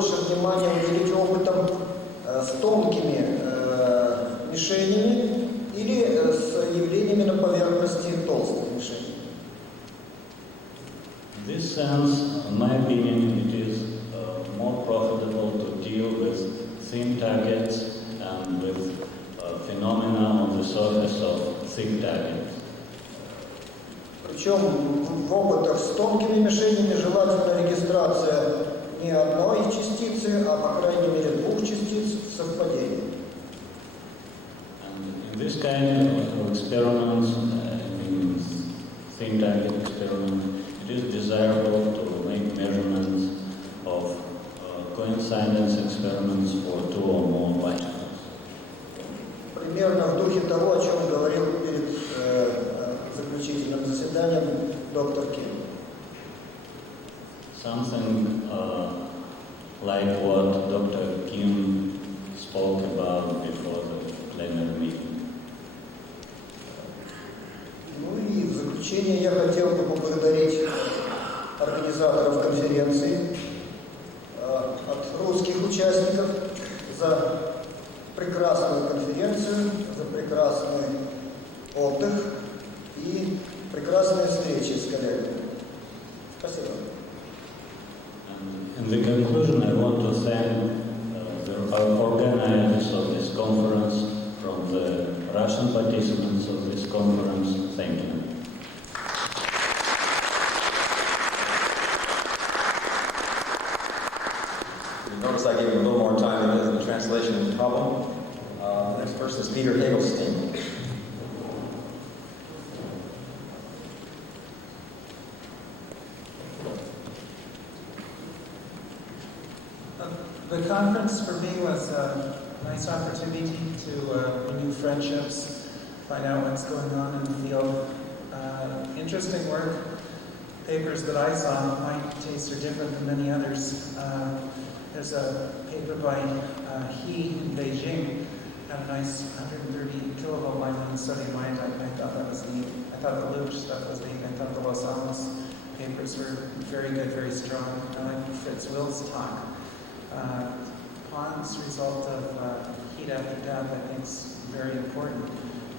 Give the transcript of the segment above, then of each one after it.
больше внимания уделить опытам с тонкими мишенями или с явлениями на поверхности толстых мишеней? In this sense, in my opinion, it is more profitable to deal with thin targets and with phenomena on the surface of thick targets. Причем в опытах с тонкими мишенями желательна регистрация не одной частицы, а по крайней мере двух частиц в совпадении. And in this kind of experiments, in thin target experiments, it is desirable to make measurements of coincidence experiments for two or more particles. Примерно в духе того, о чем говорил перед заключительным заседанием доктор Ким. Something like what Dr. Kim spoke about before the plenary meeting. Ну и в заключение я хотел бы поблагодарить организаторов конференции, от русских участников за прекрасную конференцию, за прекрасный отдых и прекрасные встречи с коллегами. Спасибо. In the conclusion, I want to thank the organizers of this conference, from the Russian participants of this conference. Thank you. You notice I gave you a little more time because the translation is a problem. The next person is Peter Hagelstein. The conference for me was a nice opportunity to renew friendships, find out what's going on in the field. Interesting work. Papers that I saw, my tastes are different than many others. There's a paper by He in Beijing, had a nice 130 kilovolt line on sodium iodide. I thought that was neat. I thought the Luch stuff was neat. I thought the Los Alamos papers were very good, very strong. I like Fritz Will's talk. Pond's result of heat after death, I think, is very important,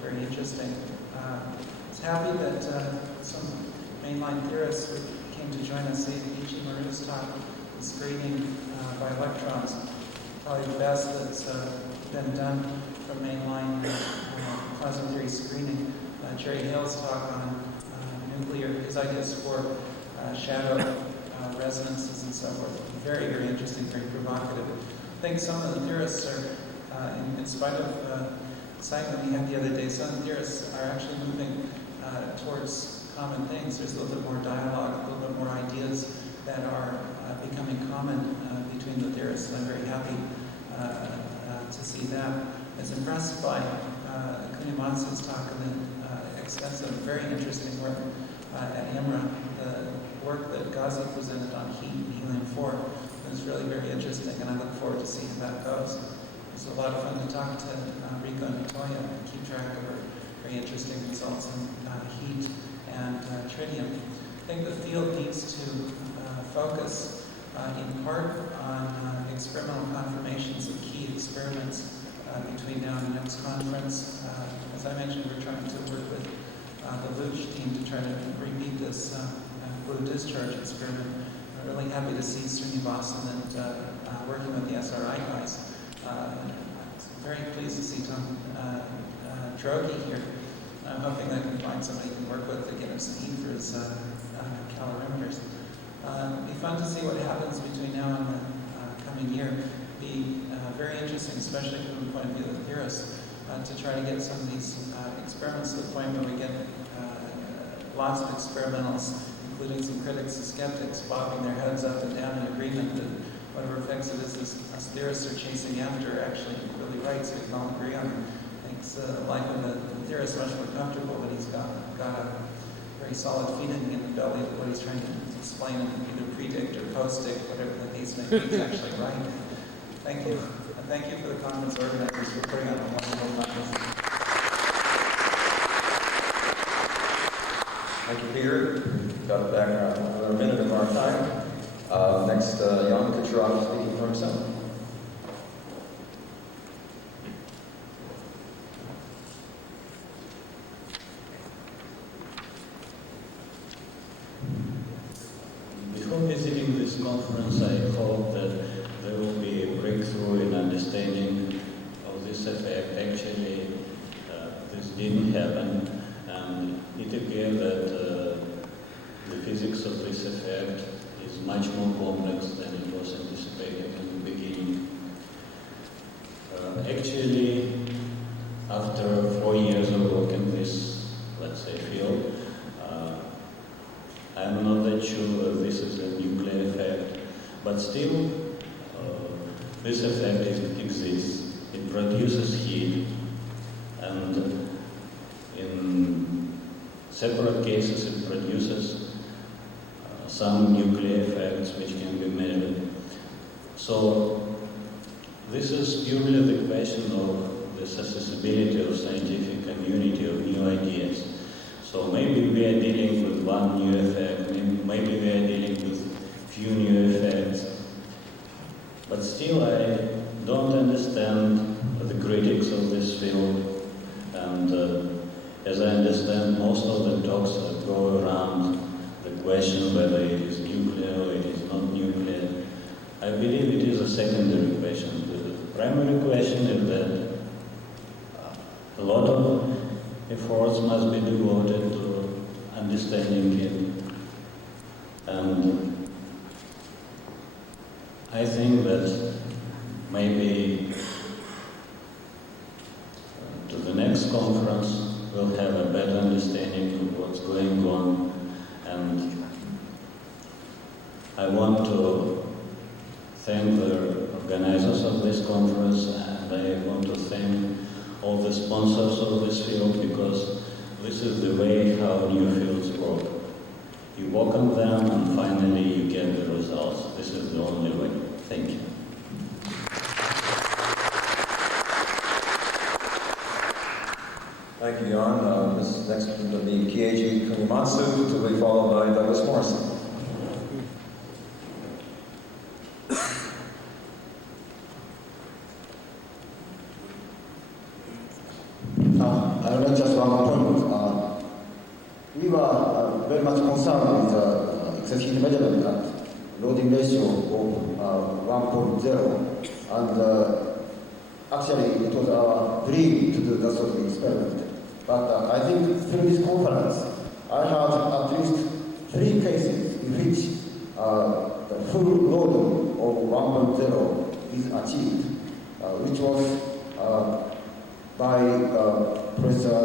very interesting. I was happy that some mainline theorists came to join us. H.E. Maru's talk on screening by electrons, probably the best that's been done from mainline quantum theory screening. Jerry Hale's talk on nuclear, his ideas for shadow resonances and so forth. Very, very interesting, very provocative. I think some of the theorists are, in spite of excitement we had the other day, some of the theorists are actually moving towards common things. There's a little bit more dialogue, a little bit more ideas that are becoming common between the theorists. I'm very happy to see that. I was impressed by Kunimatsu's talk and the extensive, very interesting work at IMRA. The work that Ghazi presented on heat and helium-4 was really very interesting, and I look forward to seeing how that goes. It was a lot of fun to talk to Rico and Natoya and keep track of her very interesting results in heat and tritium. I think the field needs to focus in part on experimental confirmations of key experiments between now and the next conference. As I mentioned, we're trying to work with the Luch team to try to repeat this blue discharge experiment. I'm really happy to see Srinivasan and working with the SRI guys. I'm very pleased to see Tom Drogi here. I'm hoping that I can find somebody who can work with to get him some heat for his calorimeters. It'll be fun to see what happens between now and the coming year. Be very interesting, especially from the point of view of the theorists, to try to get some of these experiments to the point where we get lots of experimentals, including some critics and skeptics, bobbing their heads up and down in agreement that whatever effects it is us theorists are chasing after are actually really right, so we can all agree on it. I think it's like when the theorist is much more comfortable when he's got a very solid feeling in the belly of what he's trying to explain, and either predict or post-dict, whatever the case may be, is actually right. Thank you. And thank you for the conference organizers for putting on a wonderful conference. Thank you, Peter. We've got back another minute of our time. Next, Jan Kucherov speaking for himself. Before visiting this conference, I hope that there will be a breakthrough in understanding of this effect. Actually, this didn't happen, and it appears that the physics of this effect is much more complex than it was anticipated in the beginning. Actually, after 4 years of work in this, let's say, field, I'm not that sure this is a nuclear effect, but still, this effect exists. It produces heat, and in separate cases it produces some nuclear effects which can be measured. So this is purely the question of the accessibility of scientific community of new ideas. So maybe we are dealing with one new effect, maybe we are dealing with few new effects, but still I don't understand the critics of this field, and as I understand, most of the talks go around the question whether it is nuclear or it is not nuclear. I believe it is a secondary question. The primary question is that a lot of efforts must be devoted to understanding it, and I think that maybe to the next conference we'll have a better understanding of what's going on, and I want to thank the organizers of this conference, and I want to thank all the sponsors of this field, because this is the way how new fields work. You work on them and finally you get the results. This is the only way. Thank you. Thank you, Jan. This next will be Kieji Kunimatsu, to be followed by Douglas Morrison. I will make just one point. We were very much concerned with the excess heat measurement at loading ratio of 1.0, and actually it was our dream to do that sort of experiment. But I think through this conference, I had at least 3 cases in which the full loading of 1.0 is achieved, which was by Professor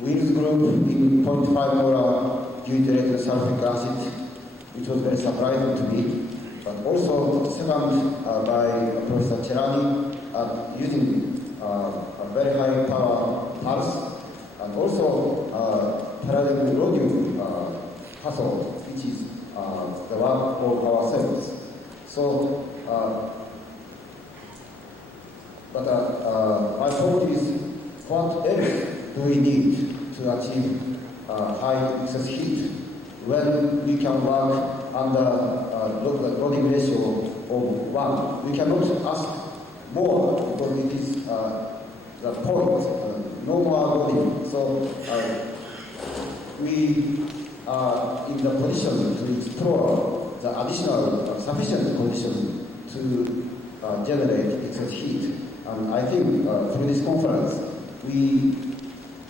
Will's group in 0.5 molar deuterated sulfuric acid, which was very surprising to me. But also, second, by Professor Cerani, using a very high power pulse, and also paradigm rhodium cathode, which is the work of our cells. So, my point is, what else do we need to achieve high excess heat when we can work under loading ratio of 1? We cannot ask more, because it is the point, no more loading. So we are in the position to explore the additional sufficient condition to generate excess heat. And I think through this conference, we,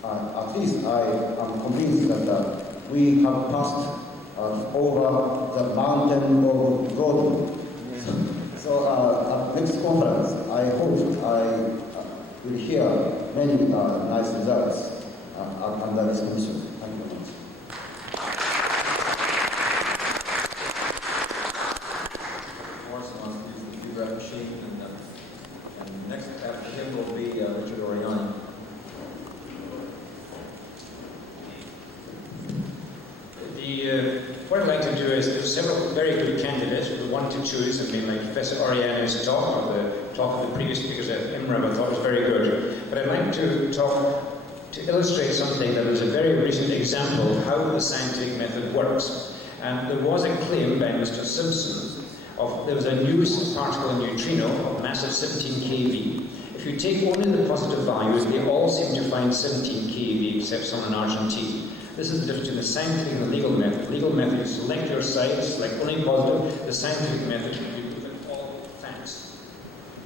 at least I am convinced that we have passed over the mountain of loading. So at next conference, I hope I will hear many nice results under this condition. Thank you very much. Morrison wants to use the feedback machine, and next after him will be Richard Oriani. What I'd like to do is, there's several very good candidates we want to choose. I mean, like Professor Oriani's talk, or the talk of the previous speakers at IMRAM, I thought was very good. But I'd like to talk to illustrate something that was a very recent example of how the scientific method works. And there was a claim by Mr. Simpson of there was a new particle neutrino of mass of 17 keV. If you take only the positive values, they all seem to find 17 keV except some in Argentina. This is the difference between the scientific and the legal method. The legal method, you select your sites, select only positive. The scientific method, you look at all facts.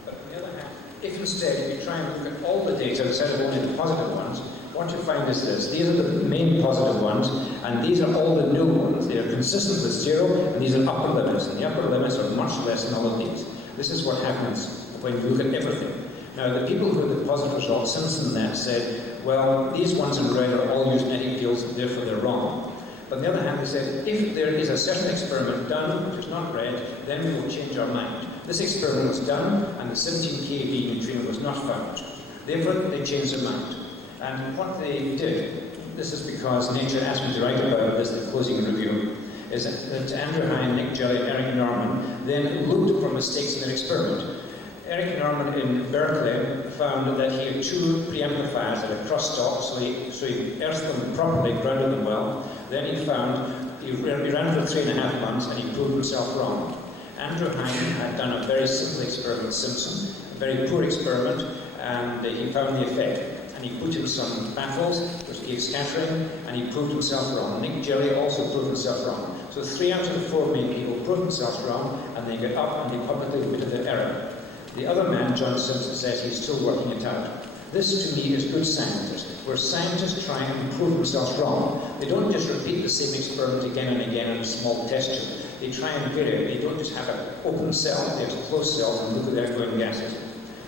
But on the other hand, if instead you try and look at all the data instead of only the positive ones, what you find is this. These are the main positive ones, and these are all the new ones. They are consistent with zero, and these are upper limits. And the upper limits are much less than all of these. This is what happens when you look at everything. Now, the people who had the positive result, Simpson there, said, well, these ones in red are all using kinetic fields, and therefore they're wrong. But on the other hand, they said, if there is a certain experiment done, which is not red, then we will change our mind. This experiment was done, and the 17 keV neutrino was not found. Therefore, they changed their mind. And what they did, this is because Nature asked me to write about this in the closing review, is that Andrew Hine, Nick Jelly, and Eric Norman then looked for mistakes in their experiment. Eric Norman in Berkeley found that he had two preamplifiers that had crosstalk, so he earthed them properly, grounded them well. Then he found, he ran for 3.5 months and he proved himself wrong. Andrew Hine had done a very simple experiment with Simpson, a very poor experiment, and he found the effect. And he put in some baffles, which gave scattering, and he proved himself wrong. Nick Jelly also proved himself wrong. So 3 out of the 4 main people proved themselves wrong, and they got up and they publicly admitted their error. The other man, John Simpson, says he's still working it out. This, to me, is good scientists, where scientists try and prove themselves wrong. They don't just repeat the same experiment again and again in a small test tube. They try and vary. They don't just have an open cell, they have closed cells and look at the outgoing gases.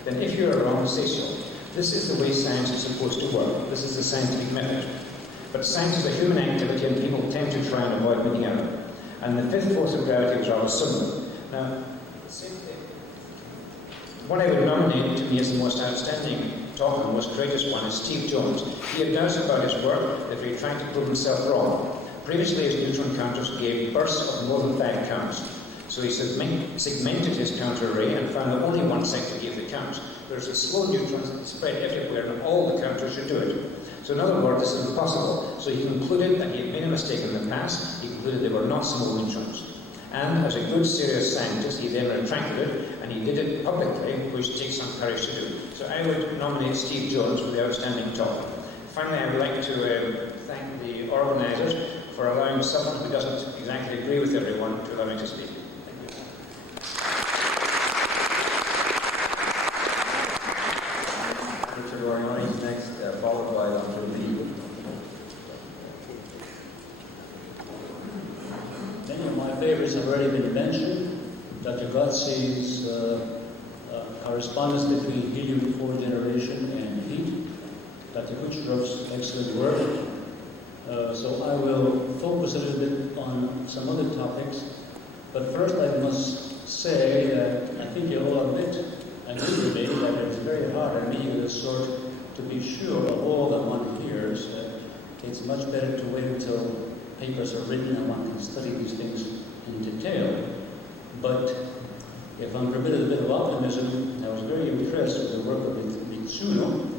Then if you're wrong, say so. This is the way science is supposed to work. This is the scientific method. But science is a human activity and people tend to try and avoid meeting out. And the fifth force of gravity was rather similar. Now, the same thing. What I would nominate to me as the most outstanding talk and most courageous one is Steve Jones. He had doubts about his work that he was trying to prove himself wrong. Previously, his neutron counters gave bursts of more than 5 counts. So he segmented his counter array and found that only one sector gave the count. There's a slow neutrons that spread everywhere and all the counters should do it. So in other words, this is impossible. So he concluded that he had made a mistake in the past. He concluded they were not small neutrons. And as a good, serious scientist, he then retracted it, and he did it publicly, which takes some courage to do. So I would nominate Steve Jones for the outstanding talk. Finally, I would like to thank the organisers for allowing someone who doesn't exactly agree with everyone to allow me to speak. Richard Oriani is next, followed by Dr. Lee. Many of my favorites have already been mentioned. Dr. Gotzi's correspondence between helium-4 generation and heat. Dr. Kucherov's excellent work. So I will focus a little bit on some other topics. But first I must say that I think you all admit and agree with me that it's very hard in a meeting of this sort to be sure of all that one hears. It's much better to wait until papers are written and one can study these things in detail. But if I'm permitted a bit of optimism, I was very impressed with the work of Mitsuno,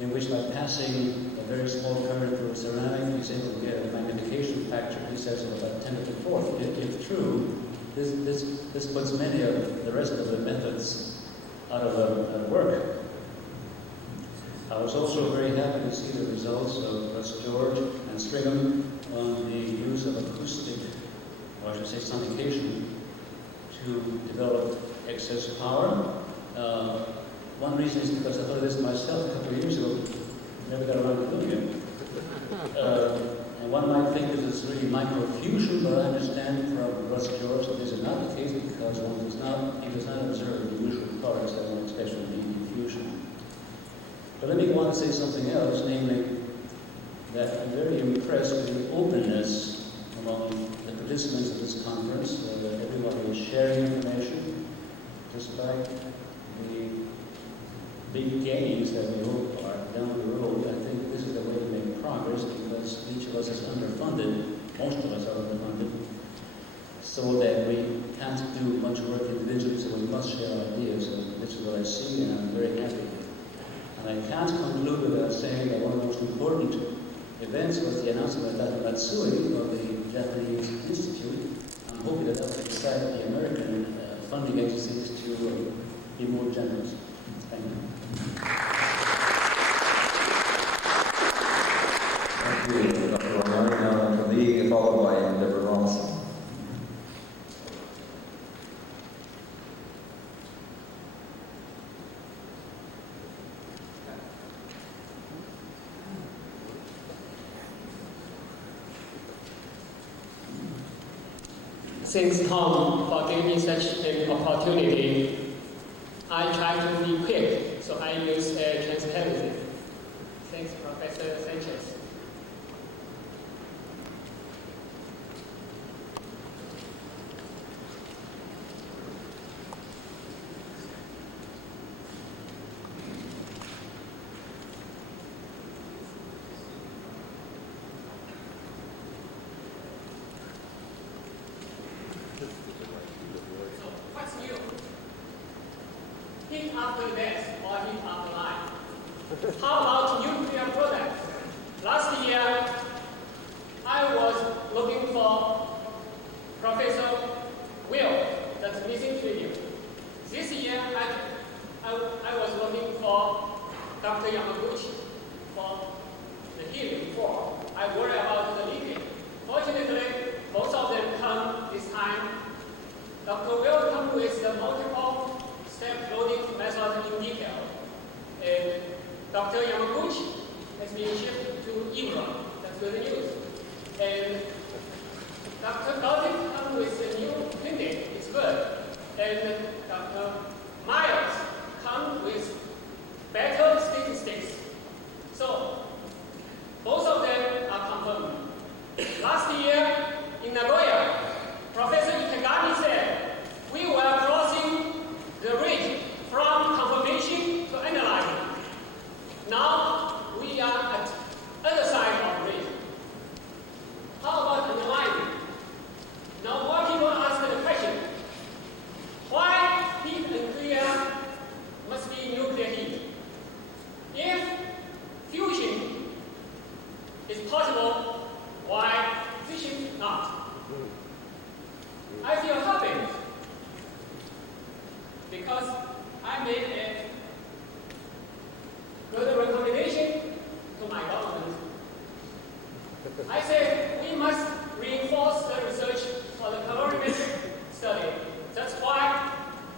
in which by passing a very small current through a ceramic, he's able to get a magnification factor, he says, of about 10 to the 4th. If true, this puts many of the rest of the methods out of work. I was also very happy to see the results of Russ George and Stringham on the use of acoustic, or I should say sonication, to develop excess power. One reason is because I thought of this myself a couple of years ago, never got around to doing it. And one might think that it's really microfusion, but I understand from Russ George that this is not the case because he does not observe the usual products that one expects from heat diffusion. But let me go on and say something else, namely that I'm very impressed with the openness among the participants of this conference, that everybody is sharing information, despite the big gains that we hope are down the road. I think this is the way to make progress because each of us is underfunded, most of us are underfunded, so that we can't do much work individually, so we must share ideas. So this is what I see, and I'm very happy. And I can't conclude without saying that one of the most important events was the announcement by Dr. Matsui of the Japanese institute. I'm hoping that will excite the American funding agencies to be more generous. Thank you. Thank you, Dr. Romani. Now, Lee, followed by Deborah Rawson. Thanks, Tom, for giving me such an opportunity. I try to be quick, so I use transparency. Thanks, Professor Sanchez. What's new? Heat after death or heat after life? How about nuclear products? Last year, I was looking for Professor Will, that's missing tribute. This year, I was looking for Dr. Yamaguchi for the helium 4. I worry about the lithium. Fortunately, most of them come this time. Dr. Will come with the multiple step loading method in detail. And Dr. Yamaguchi has been shipped to Iran. That's good news. And Dr. Golding come with the new clinic. It's good. And Dr. Myers come with better statistics. So both of them are confirmed. Last year in Nagoya, Professor Ikegami said, we were crossing the ridge from confirmation to analyzing. Now we are at other side of the ridge. How about analyzing? Now more people ask the question, why heat and clear must be nuclear heat? If fusion is possible, why fission not? I feel happy because I made a good recommendation to my government. I said we must reinforce the research for the calorimetric study. That's why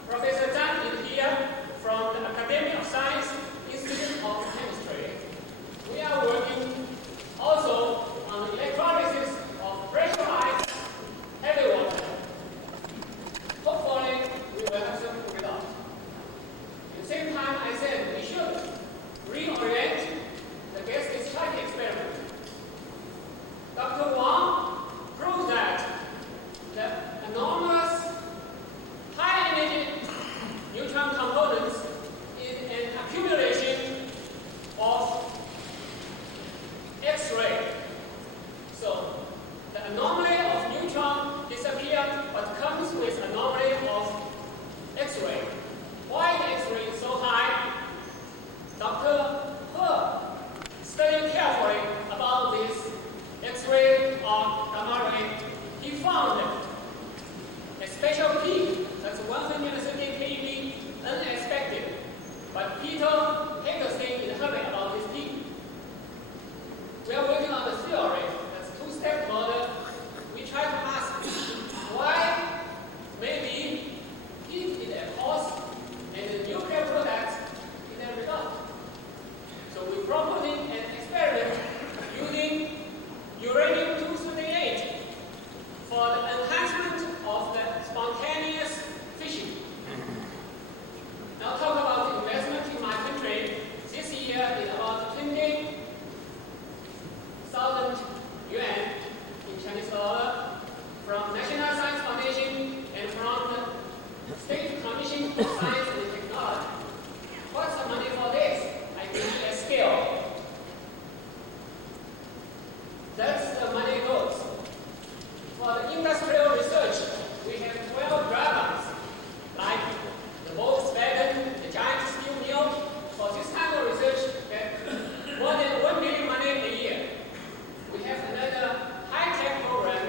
Professor Zhang is here from the Academy of Science Institute of Chemistry. We are working also on the electrolysis of pressurized heavy water. Hopefully, we will have some results. At the same time, I said we should reorient the gas discharge experiment. Dr. Wang proved that the enormous high-energy neutron components is an accumulation of X-ray. So the anomaly of neutron disappeared, but comes with anomaly of X-ray. Why the X-ray is so high? Dr. He studied carefully about this X-ray or gamma ray. He found a special peak that's 130 keV unexpected. But Peter Hagerstein is happy about this peak. We are working on the theory, that's two-step model. We try to ask why maybe heat is a cause and the nuclear product is a result. So we proposing an experiment using uranium-238 for the enhancement of the spontaneous fission. Now talk about investment in my country. This year is about 20,000 yuan in Chinese dollar from National Science Foundation and from the State Commission for Science and Technology. What's the money for this? I give you a scale. That's the money goes. For the industrial research, we have 12 dragons, like the Volkswagen, the giant steel mill. For this kind of research, we have more than 1 million money a year. We have another high-tech program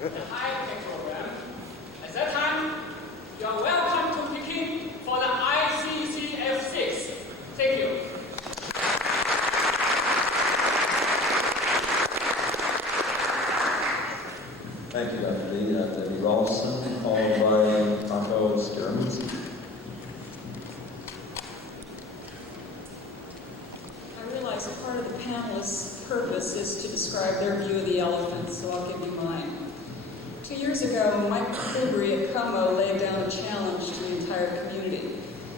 the high-tech program. At that time, you are welcome to Peking for the ICCF-4. Thank you. Thank you, Dr. Lee. Dr. Rawlson, followed by Marco Skirmans. I realize a part of the panelists' purpose is to describe their view of the elephant, so I'll give you mine. 2 years ago, Mike Kubry at Como laid down a challenge to the entire community,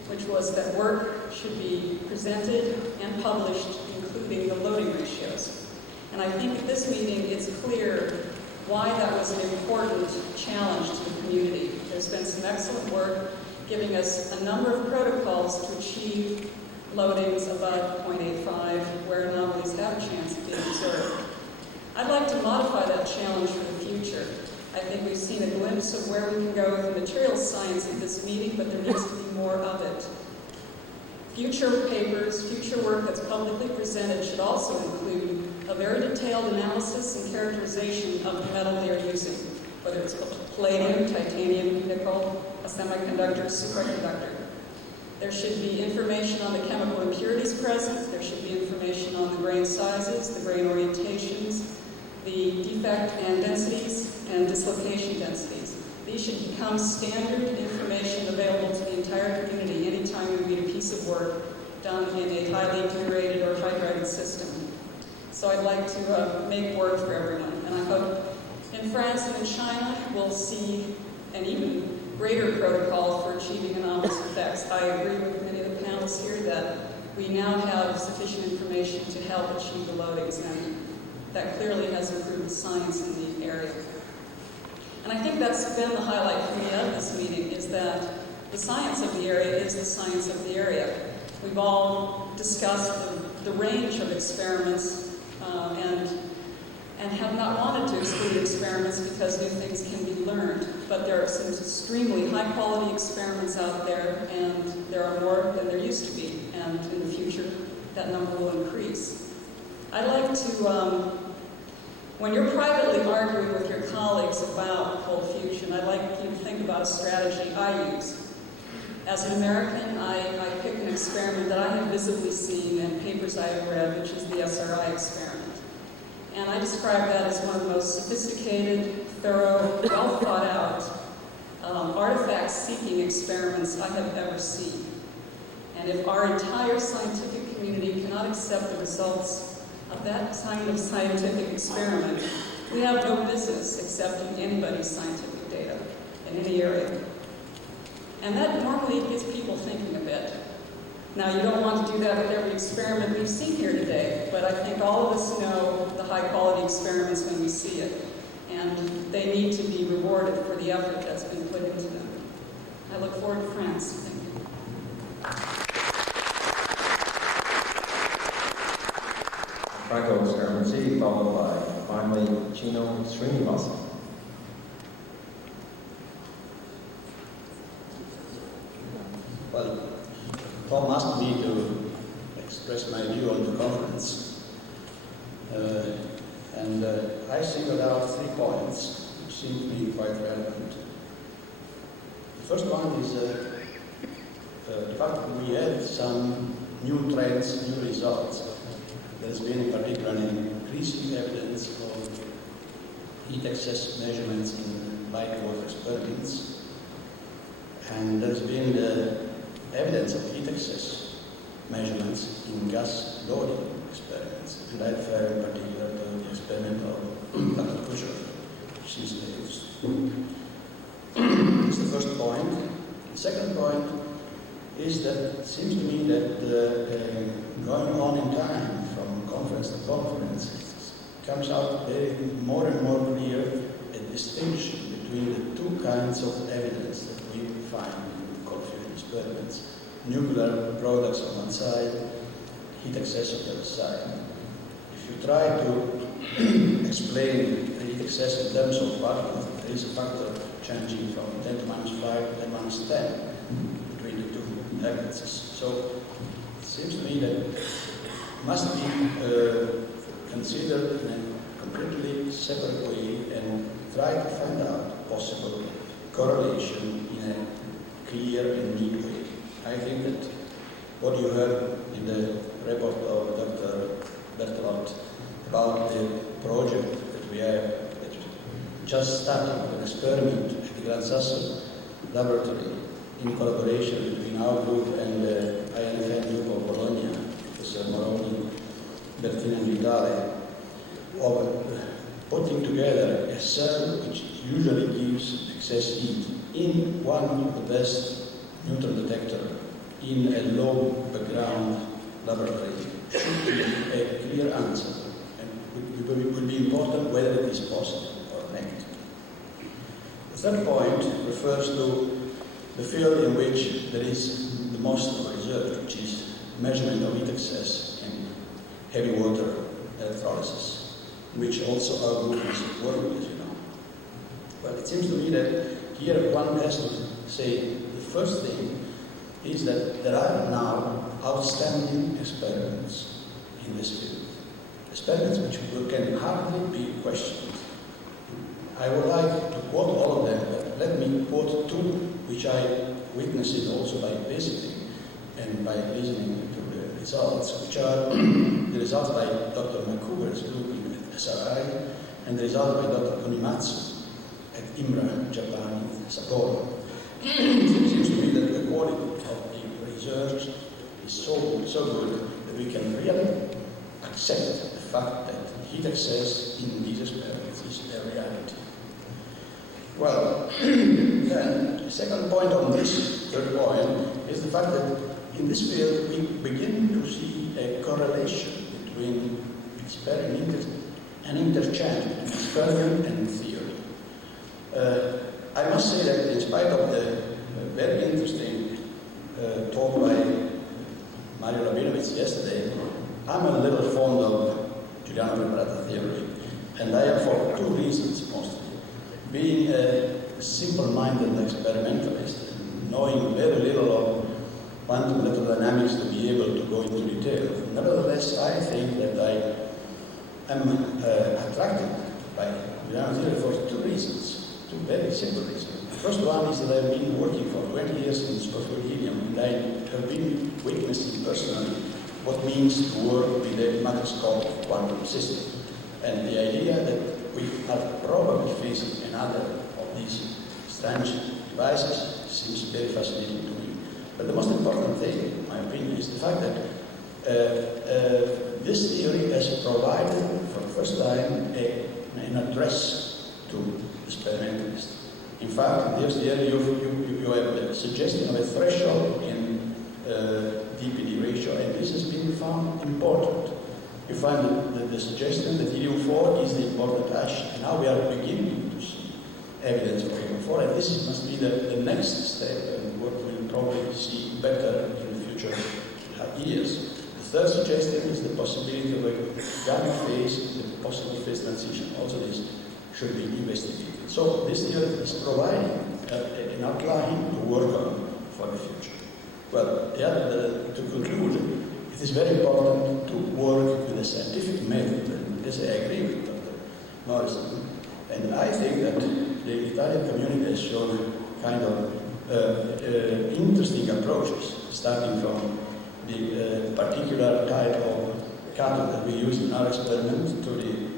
which was that work should be presented and published, including the loading ratios. And I think at this meeting, it's clear why that was an important challenge to the community. There's been some excellent work giving us a number of protocols to achieve loadings above 0.85 where anomalies have a chance of being observed. I'd like to modify that challenge for the future. I think we've seen a glimpse of where we can go with the materials science at this meeting, but there needs to be more of it. Future papers, future work that's publicly presented should also include a very detailed analysis and characterization of the metal they're using, whether it's palladium, titanium, nickel, a semiconductor, superconductor. There should be information on the chemical impurities present. There should be information on the grain sizes, the grain orientations, the defect and densities, and dislocation densities. These should become standard information available to the entire community anytime we read a piece of work done in a highly integrated or hydrighted system. So I'd like to make work for everyone. And I hope in France and in China we'll see an even greater protocol for achieving anomalous effects. I agree with many of the panelists here that we now have sufficient information to help achieve the loadings, and that clearly has improved the science in the area. And I think that's been the highlight for me of this meeting, is that the science of the area is the science of the area. We've all discussed the range of experiments and have not wanted to exclude experiments because new things can be learned. But there are some extremely high-quality experiments out there, and there are more than there used to be. And in the future, that number will increase. I'd like to, when you're privately arguing with your colleagues about cold fusion, I'd like you to think about a strategy I use. As an American, I pick an experiment that I have visibly seen in papers I have read, which is the SRI experiment. And I describe that as one of the most sophisticated, thorough, well thought out, artifact-seeking experiments I have ever seen. And if our entire scientific community cannot accept the results of that kind of scientific experiment, we have no business accepting anybody's scientific data in any area. And that normally gets people thinking a bit. Now, you don't want to do that with every experiment we've seen here today, but I think all of us know the high-quality experiments when we see it, and they need to be rewarded for the effort that's been put into them. I look forward to France. Thank you. Franco Skirmans, followed by finally Chino Srinivasan. Well, Paul asked me to express my view on the conference. I singled out 3 points which seem to me quite relevant. The first one is the fact that we had some new trends, new results. There's been in particular an increasing evidence of heat excess measurements in light water experiments. And there's been evidence of heat excess measurements in gas loading experiments, and I refer in particular to the experiment of Dr. Kusher, which is That's the first point. The second point is that it seems to me that going on in time from conference to conference, it comes out more and more clear a distinction between the 2 kinds of evidence that we find in cold fusion experiments. Nuclear products on one side, heat excess on the other side. If you try to explain the heat excess in terms of particles, there is a factor changing from 10 to minus 5 to 10 minus 10 between the 2 evidences. So it seems to me that it must be considered in a completely separate way and try to find out possible correlation in a clear and neat way. I think that what you heard in the report of Dr. Bertolot about the project that we have just started, an experiment at the Gran Sasso Laboratory in collaboration between our group and the INFN group of Bologna, Professor Moroni, Bertino and Vitale, of putting together a cell which usually gives excess heat in one of the best neutron detector in a low background laboratory should be a clear answer, and it will be important whether it is positive or negative. The third point refers to the field in which there is the most research, which is measurement of heat excess in heavy water electrolysis, which also our group is working, as you know. But it seems to me that here one has to say the first thing is that there are now outstanding experiments in this field. Experiments which can hardly be questioned. I would like to quote all of them, but let me quote two which I witnessed also by visiting and by listening to the results, which are the results by Dr. Makuber's group in SRI and the result by Dr. Konimatsu at IMRA, Japan, in Sapporo. It seems to me that the quality of the research is so good that we can really accept the fact that heat excess in these experiments is a reality. Well, then, the second point on this third point is the fact that in this field we begin to see a correlation between experiment and interchange between experiment and theory. I must say that in spite of the very interesting talk by Mario Rabinovich yesterday, I'm a little fond of Giuliano Preparata theory, and I am for two reasons mostly. Being a simple-minded experimentalist, and knowing very little of quantum electrodynamics to be able to go into detail, nevertheless, I think that I am attracted by Giuliano theory for two reasons, two very simple reasons. The first one is that I've been working for 20 years in spatial helium, and I have been witnessing personally what it means to work with a macroscopic quantum system. And the idea that we are probably facing another of these strange devices seems very fascinating to me. But the most important thing, in my opinion, is the fact that this theory has provided for the first time an address to experimentalists. In fact, this year you have the suggestion of a threshold in DPD ratio, and this has been found important. You find the suggestion that helium-4 is the important ash, and now we are beginning to see evidence for helium-4, and this must be the next step, and what we'll probably see better in the future years. The third suggestion is the possibility of a gamma phase, the possible phase transition. Also, this should be investigated. So this year is providing an outline to work on for the future. Well, to conclude, it is very important to work with a scientific method, and this I agree with Dr. Morrison. And I think that the Italian community has shown kind of interesting approaches, starting from the particular type of cathode that we used in our experiment to the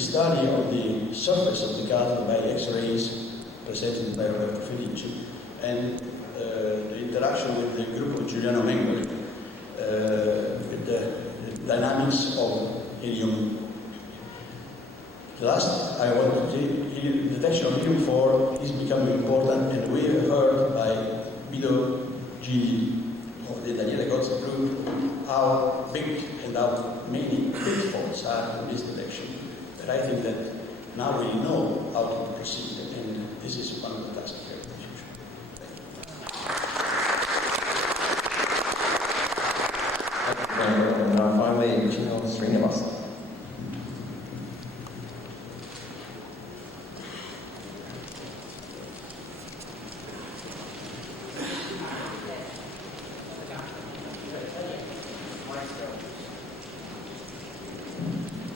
study of the surface of the cathode by X-rays presented by Roberto Felici, and the interaction with the group of Giuliano Mengoli, with the dynamics of helium. The last I want to say, the detection of helium-4 is becoming important, and we have heard by Guido Gili of the Daniele Gozzi group how big and how many pitfalls are in this detection. But I think that now we know how to proceed, and this is one of the tasks here in the future. And finally, Gino Srinivasan.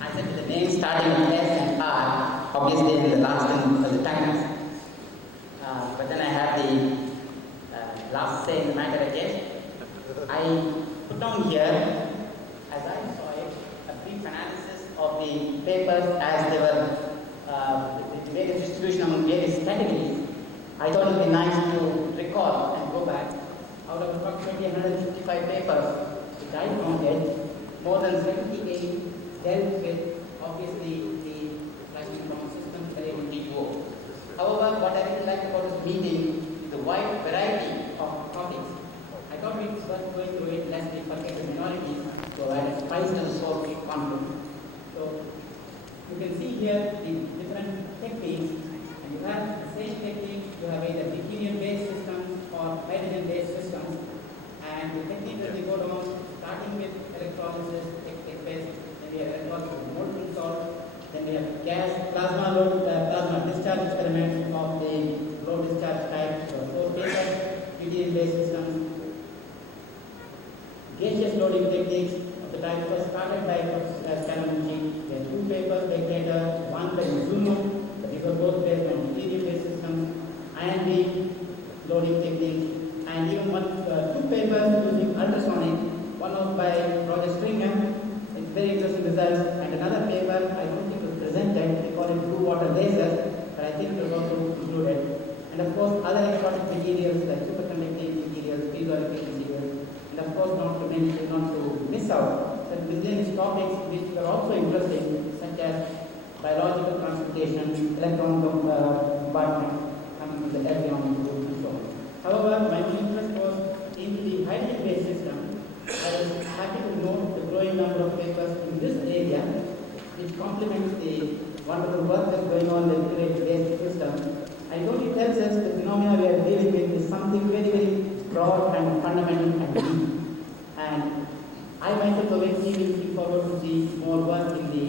I said to the names starting with S and R, obviously in the last and the titles. But then I have the last say in the matter again. I put down here, as I saw it, a brief analysis of the papers as they were, the various distribution among various categories. I thought it would be nice to recall and go back. Out of approximately 155 papers which I counted, more than 78 dealt with, obviously, the flight information system related to. However, what I really liked about this meeting is the wide variety of topics. I thought we were going through it less the particular minorities, so I had spiced and solved the conflict. So you can see here the different techniques, and you have the same technique. You have either deuterium-based systems or hydrogen-based systems, and the technique that we go down, starting with electrolysis, based, then we have electrolysis of molten salt, then we have gas, plasma discharge experiments of the low discharge type, so 4 papers, deuterium-based systems, gaseous loading techniques of the type first started by Scaramucci. There are 2 papers by Taylor, 1 by Mizuno, but these were both based on deuterium-based systems, ion beam loading techniques, and even 2 papers using ultrasonic, one of by Roger Stringer. It's very interesting results, and another paper I don't think was presented, they call it blue water lasers, but I think it was also included. And of course, other electronic materials like superconducting materials, piezoelectric materials, and of course, not to miss out some miscellaneous topics which were also interesting, such as biological transportation, electron compartment, coming from the avionic group, and so on. However, my main interest was in the hydrogen-based system. I was happy to note the growing number of papers in this area, which complements the wonderful work that's going on in the integrated-based system. And what it tells us the phenomena we are dealing with is something very, very broad and fundamental and deep. And I myself always looking forward to see more work in the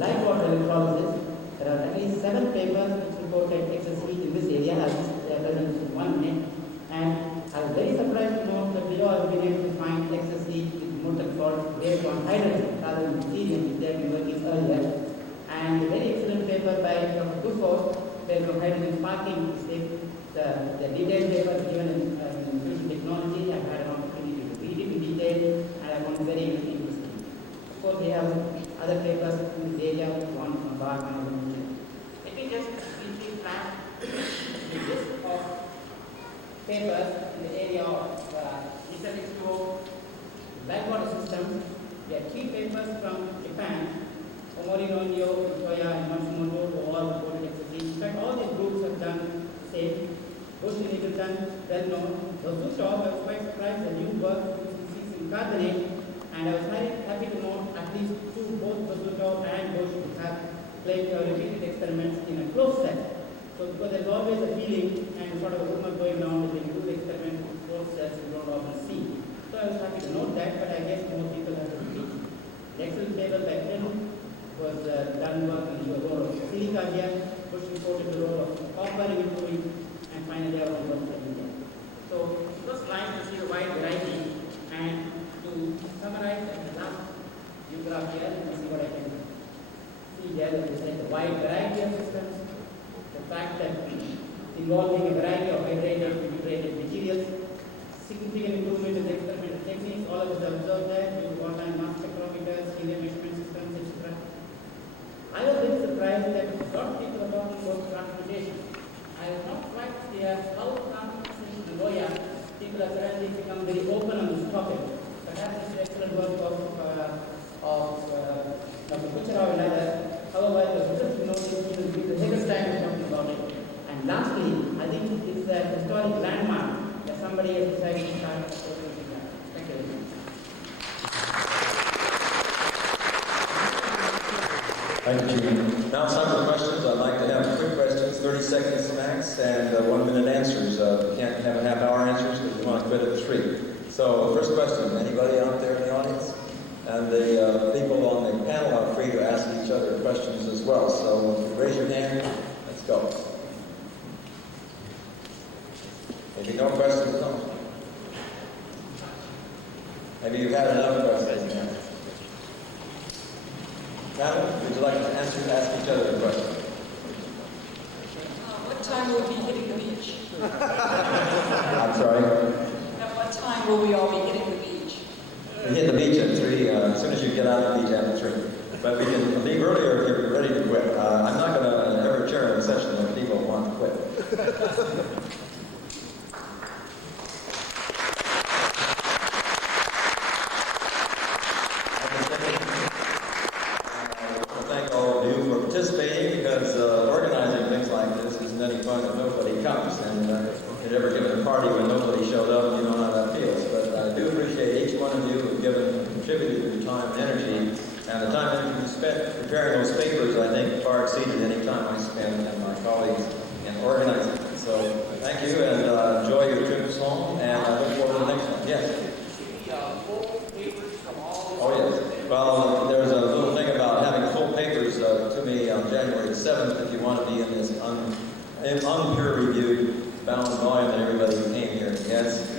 light water electrolysis. There are at least 7 papers which reported excess heat in this area, as present in 1 minute. And I was very surprised to note that below I have been able to find excess heat with molten salt based on hydrogen rather than deuterium, which they have been working earlier. And a very excellent paper by Dr. Dufos, based on hydrogen sparking, the detailed paper is given in fusion technology. I've had an opportunity to read it in detail, and I found it very interesting. Of course, we have other papers in this area, one from Bach and other. Let me just briefly flash the list of papers in the area of ISCCF-4 light water systems. There are 3 papers from Japan. Omori Nonyo, Toya, and Matsumoto who all reported excess. In fact, all these groups have done the same. Bush and Nicholson, well known. Those 2 I was quite surprised the new work using cesium carbonate, and I was very happy to note at least 2, both Basuto and Bush, have played repeated experiments in a closed set. So because there's always a feeling and sort of a rumor going on that when you do the experiment in closed sets, you don't often see. So I was happy to note that, but I guess more people have to repeat. The excellent paper by Flynn was done work in the role of silica here, which reported the role of copper in improving, and finally our own work in India. So it was nice to see the wide variety, and to summarize the last view graph here, let me see what I can see here, that we said the wide variety of systems, the fact that involving a variety of hydrated and integrated materials, significant improvement in the experimental techniques, all of us observed that, with one-time mass spectrometers, helium measurement systems, etc. I was very surprised that a lot of people are talking about transportation. I was not quite clear how transportation in Nagoya, people have suddenly become very open on this topic. Perhaps it's excellent work of Dr. Kucherov and others. However, it was interesting to notice even the Hegel-Stein was talking about it. And lastly, I think it's a historic landmark that somebody has decided to start working on. Thank you very much. Thank you, Gene. Now it's time for questions. I'd like to have quick questions, 30 seconds max, and 1-minute answers. We can't have a half-hour answers because we want to fit at 3. So, first question, anybody out there in the audience? And the people on the panel are free to ask each other questions as well. So, if you raise your hand, let's go. Maybe no questions, no. Maybe you've had enough questions. Madam, would you like to ask each other a question? What time will we be hitting the beach? I'm sorry? At what time will we all be hitting the beach? We hit the beach at 3, as soon as you get out of the beach after 3. But we can leave earlier if you're ready to quit. I'm not going to ever chair a session when people want to quit. Thank all of you for participating, because organizing things like this isn't any fun if nobody comes. And if you've ever given a party when nobody showed up, you know how that feels. But I do appreciate each one of you who have contributed your time and energy. And the time that you spent preparing those papers, I think, far exceeded any time I spent and my colleagues in organizing. So thank you, and enjoy your trips home, and I look forward to the next one. Yes? Oh, yes. Well, there's a little thing about having full papers to me on January the 7th, if you want to be in this un-peer-reviewed bound volume that everybody who came here gets.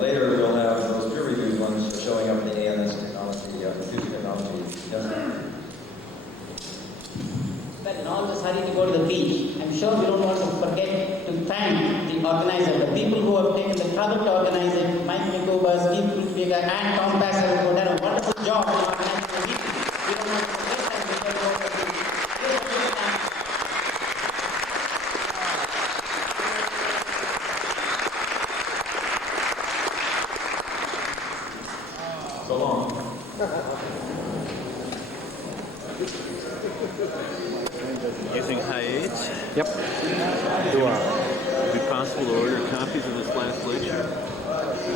Later, we'll have those peer-reviewed ones showing up in the ANS technology, computer technology. Yes? But in all this hurry to go to the beach, I'm sure we don't want to forget to thank the organizer, the people who have taken the trouble to organize it, Mike Nicobas, Steve Kulfiga, and Tom Passer, who done a wonderful job in organizing the meeting. We don't want to forget them because of the So long. Using high H? Yep. Would it be possible to order copies of this last lecture?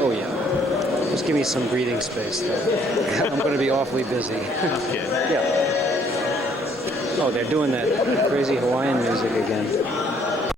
Oh, yeah. Just give me some breathing space, though. I'm going to be awfully busy. Okay. Yeah. Oh, they're doing that crazy Hawaiian music again.